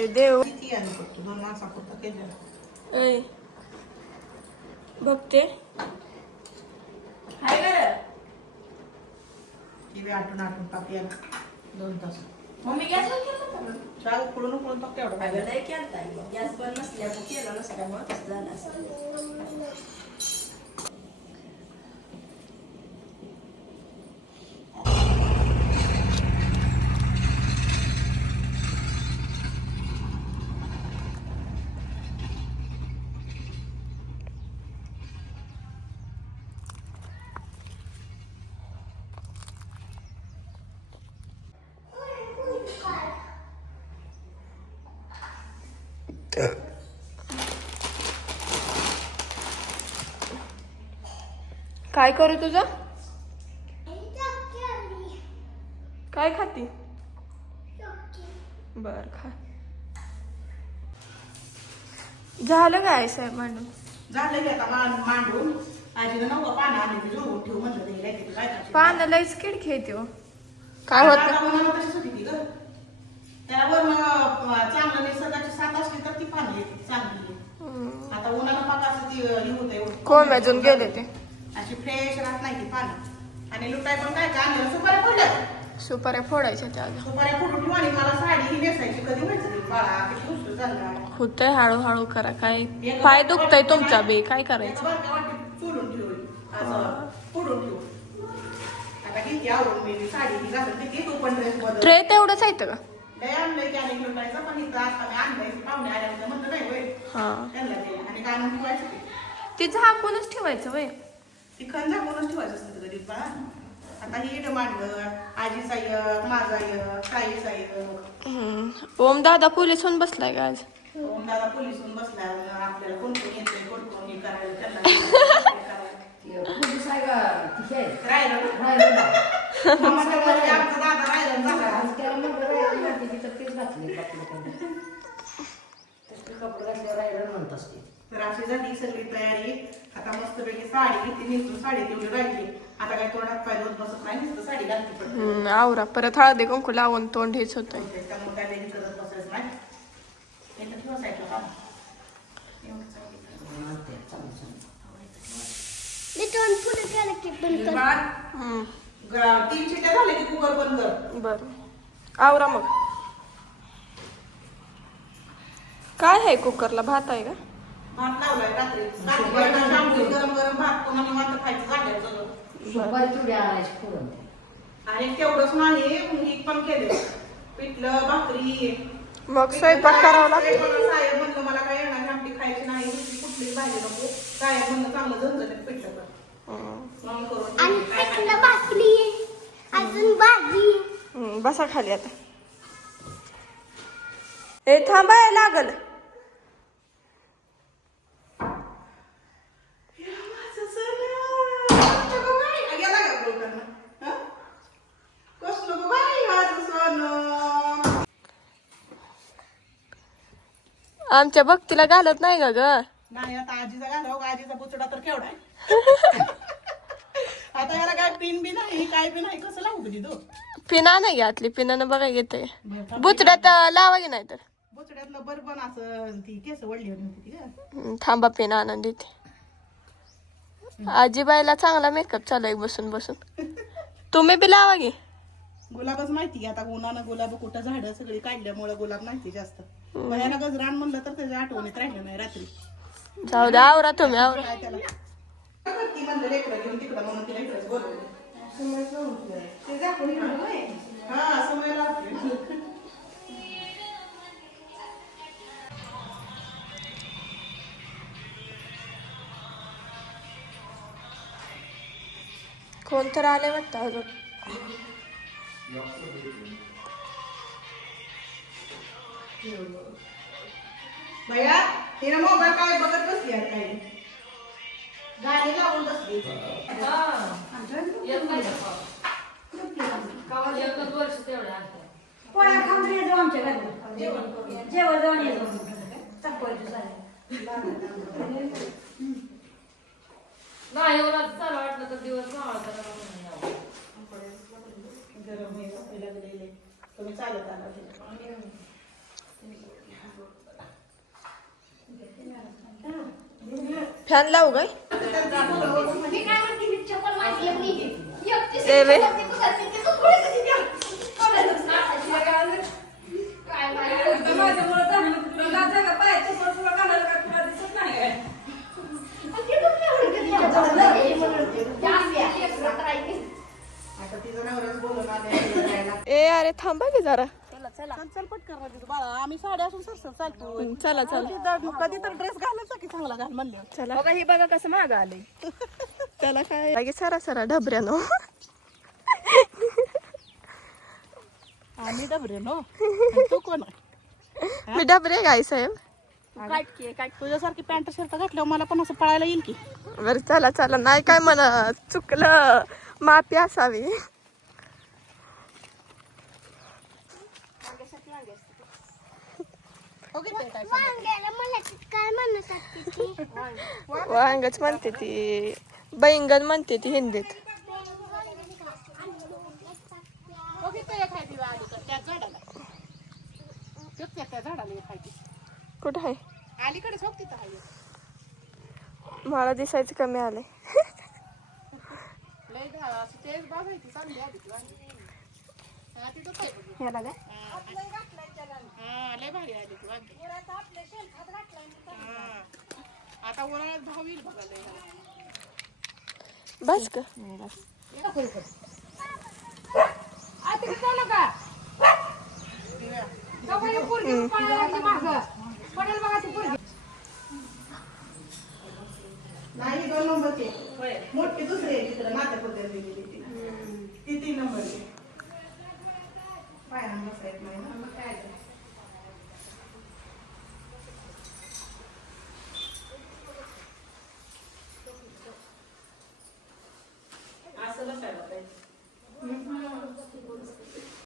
हे देव किती आणि करतो 2 माणसापुरता केलं. ऐ बघते हाय गर ती बी आटून आटून टाकूया 2 तास. मम्मी गॅस बंद केला होता चहा उकळून उकळून टाक तेवढं. अगं नाही केलता गॅस बंद नसल्यामुळे केला नसल्यामुळे तसं झालं असं. काय करू तुझं काय खाती बर खा झालं काय साहेब मांडून झालं की आता मांडून आजीनं नव्हतं पानं आले ते जोडून ठेवू म्हणलं ते काय करायचं. पानं लईच किडकी येते हो काय होत उन्हाळा तशीच होती ती ग. त्यावर चांगलं निसर्गाची साथ असली तर ती पानं येते चांगली. आता उन्हाळा पाक असं ती हे होतं कोंब्याजून गेले ते अशी फ्रेश राहत नाही ती पानं. आणि लुटाय पण काय काय आणलं सुपाऱ्या फोडल्या सुपाऱ्या फोडायच्या त्या सुपाऱ्या फोडून ठेवू आणि मला साडी ही नेसायची कधी व्हायचं ते बाळा किती उशीर झाला. होतंय हळूहळू करा काय पाय दुखतय तुमचा बे काय करायचं बारक्या वाटीत चोरून ठेवली असं फोडून ठेवू. आता किती आवडून मी साडी ही घालून किती तू पण ड्रेस बदल ट्रे तेवढंच आहे का लय आणलंय की आणि लुटायचं पण इथं आता मी आणलंय पाहुणे आल्यानंतर म्हणलं नाही होय हा त्यांना ते आणि काय म्हणून ठेवायचं ते ते झाकूनच ठेवायचं वय ती खण झाकूनच ठेवायचं असतं कधी बाळा. आता ही इथं मांडलं आजीचा एक माझा एक ताईचा एक. ओम दादा पोलीस होऊन बसलाय का आज दादा पोलीस होऊन बसला आपल्याला कोण कोण येते कोण कोण हे करायला त्यांना पोलीस आहे का तिथे राहिलं राहिलं ना. आमचा दादा राहिलं झाला. आज त्याला म्हणलं राहिलं ना, तिथे तर तेच घातले कपडे पण. तसले कपडे घातल्यावर राहिलं म्हणत असते. तर अशी झाली सगळी तयारी. आता मस्तपैकी साडी घेतली नेसून साडी तेवढी राहिली. आता काय तोंडात पाय धुवून बसत नाही नुसतं साडी घालते पडते. आवरा परत हळदी कुंकू लावून तोंड हेच होतंय त्यामुळे काय लई करत बसायचं नाही. हे तर ठेवा साईडला काम. एवढंच आहे. म्हणते, चालेल, चालेल. हम्म 3 शिट्ट्या झाल्या की कुकर बंद कर. बर आवरा मग काय आहे कुकरला भात आहे का भात लावलाय रात्री गरम गरम भात कोणा निवांत खायचं झालं सगळं. सुपारी थोडी आणायची फोडून. आणि तेवढंच नाही ही पण केले पिठलं भाकरी. मग स्वयंपाक करावा लागतो साहेब म्हणलं मला काय येणार आमटी खायची नाही दुसरी कुठलीच भाजी नको. साहेब म्हणलं चांगलं झणझणीत पिठलं कर. मग करून आणि पिठलं भाकरी अजून भाजी. बसा खाली आता ए थांबाय लागल आमच्या भक्तीला घालत नाही का ग नाही आता आजीचा घालाव आजीचा बुचडा तर केवढा आहे. आता याला काय पिन बी नाही काय बी नाही कसं लावू तुझी तो पिना नाही घातली पिनानं बघा येते बुचड्यात लावा की नाही तर बुचड्यातलं बरबन असं ती केस वळली होती ती थांबा पिना आनंद येते आजीबाईला चांगला मेकअप चालू आहे बसून बसून तुम्ही बी लावा की गुलाबच माहिती आता उन्हानं गुलाब कुठं झाडं सगळी काढल्यामुळे गुलाब माहिती जास्त ह्याला गजरान म्हणलं तर त्याच्या आठवणीत राहिलं नाही रात्री. जाऊ द्या आवरा तुम्ही आवरा काय त्याला ती म्हणलं लेकरं घेऊन तिकडं म्हणून तिला इकडंच बोलवलं. ते दाखवून घेऊन होय. हा समय लागते. कोण तर आले वाटतं अजून भैया तिने मोबाईल काय बघत बसली आहे काय गाणी लावून बसली. पोळ्या खाऊन येतो आमच्या घरी. जेवण जाऊन येतो. चपाती झाली. नाही एवढा चालू वाटलं तर दिवस गरम हे लागलेले तुम्ही चालत आला फॅन लावू काय मी काय म्हणते मी चप्पल मारली मी एकटीच देवे. चप्पल तिथं घातली, तिथं पुढे कशी द्या? कोणालाच नाही. काय माहिती. आणि ते पण नाही आवडत कधी चप्पल. हे म्हणून जास्त लेकरं करायची. आता तिचं नवऱ्याच बोलून आले जायला. ए अरे थांबा की जरा चल चल पटकन राहते बाळा आम्ही साड्या असून सरसर चालतो चला चला कधी तर ड्रेस घालायचा की चांगला घाल म्हणले चला बघा ही बघा कसं माग आले त्याला काय लागे सरा सरा ढबऱ्यानो आम्ही डबरे नो आणि तू कोण आहे? मी ढबरे गाय साहेब तुझ्यासारखी पॅन्ट शर्ट घातल्यावर मला पण असं पळायला येईल की बरं चला चला नाही काय म्हणा चुकलं माफी असावी वांग्याला मला काय म्हणतात तिथे? वांगच म्हणते ती बैंगन म्हणते ती हिंदीत त्या झाडाला त्या झाडाला एक खायची कुठं आहे अलीकडेच बघ तिथं आहे मला दिसायचं कमी आलंय लय तेच बघायची चांगली आली ती वांगी. हा, तिथंच आहे बघ. याला काय हा, लय भारी आली ती वांगी. हा. आता उन्हाळ्यात भाव येईल बघा लय ह्याला. बस का नाही 2 नंबरची मोठी दुसरी आहे तिकडे नात्यापुत्याला दिलेली ती 3 नंबरची पायानं बसायत नाही ना मग काय